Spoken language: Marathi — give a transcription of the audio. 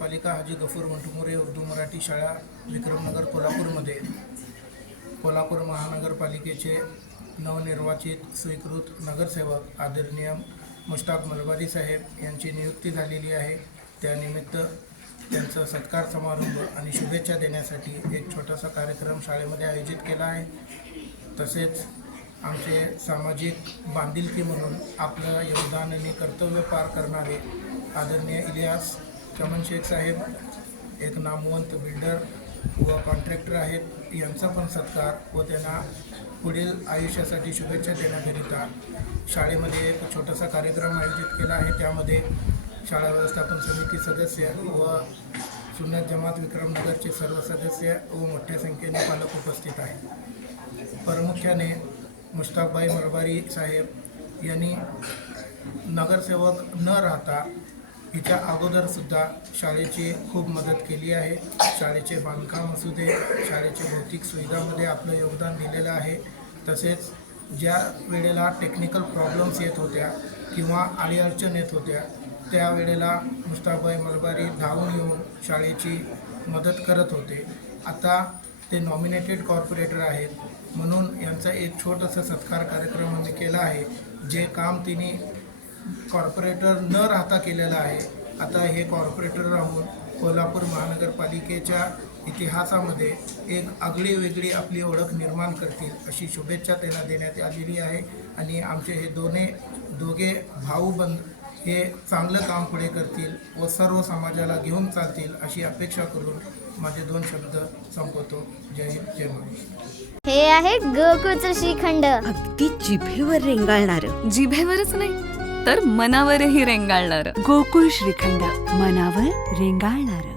महानगरपालिका हाजी गफूर मंटुमोरे उर्दू मराठी शाळा विक्रमनगर कोल्हापूरमध्ये कोल्हापूर महानगरपालिकेचे नवनिर्वाचित स्वीकृत नगरसेवक आदरणीय मुश्ताक मलबारी साहेब यांची नियुक्ती झालेली आहे। त्यानिमित्त त्यांचा सत्कार समारंभ आणि शुभेच्छा देण्यासाठी एक छोटासा कार्यक्रम शाळेमध्ये आयोजित केला आहे। तसेच आमचे सामाजिक बांधिलकी म्हणून आपलं योगदान आणि कर्तव्य पार करणारे आदरणीय इलियास चमन शेख साहेब एक नामवंत बिल्डर व कॉन्ट्रॅक्टर आहेत, यांचा पण सत्कार व त्यांना पुढील आयुष्यासाठी शुभेच्छा देण्याकरिता शाळेमध्ये एक छोटासा कार्यक्रम आयोजित केला आहे। त्यामध्ये शाळा व्यवस्थापन समिती सदस्य व सुन्नत जमात विक्रमनगरचे सर्व सदस्य व मोठ्या संख्येने पालक उपस्थित आहेत। प्रामुख्याने मुश्ताकभाई मलबारी साहेब यांनी नगरसेवक न राहता हिच्या अगोदरसुद्धा शाळेची खूप मदत केली आहे। शाळेचे बांधकाम असू दे, शाळेचे भौतिक सुविधामध्ये आपलं योगदान दिलेलं आहे। तसेच ज्या वेळेला टेक्निकल प्रॉब्लेम्स येत होत्या किंवा अडीअडचण येत होत्या त्यावेळेला मुश्ताकभाई मलबारी धावून येऊन शाळेची मदत करत होते। आता ते नॉमिनेटेड कॉर्पोरेटर आहेत, म्हणून यांचा एक छोटासा सत्कार कार्यक्रम आम्ही केला आहे। जे काम तिने कॉर्पोरेटर न राहता केलेलं आहे, आता हे कॉर्पोरेटर राहून कोल्हापूर महानगरपालिकेच्या इतिहासामध्ये एक आगळी वेगळी आपली ओळख निर्माण करतील अशी शुभेच्छा त्यांना देण्यात आलेली आहे। आणि आमचे हे दोघे भाऊबंद हे चांगलं काम पुढे करतील व सर्व समाजाला घेऊन चालतील अशी अपेक्षा करून माझे 2 शब्द संपवतो। जय हिंद, जय महाराष्ट्र। हे आहे गोकुळचं श्रीखंड, अगदी जिभेवर रेंगाळणार, जिभेवरच नाही तर मनावरही रेंगाळणार गोकुळ श्रीखंड, मनावर रेंगाळणार।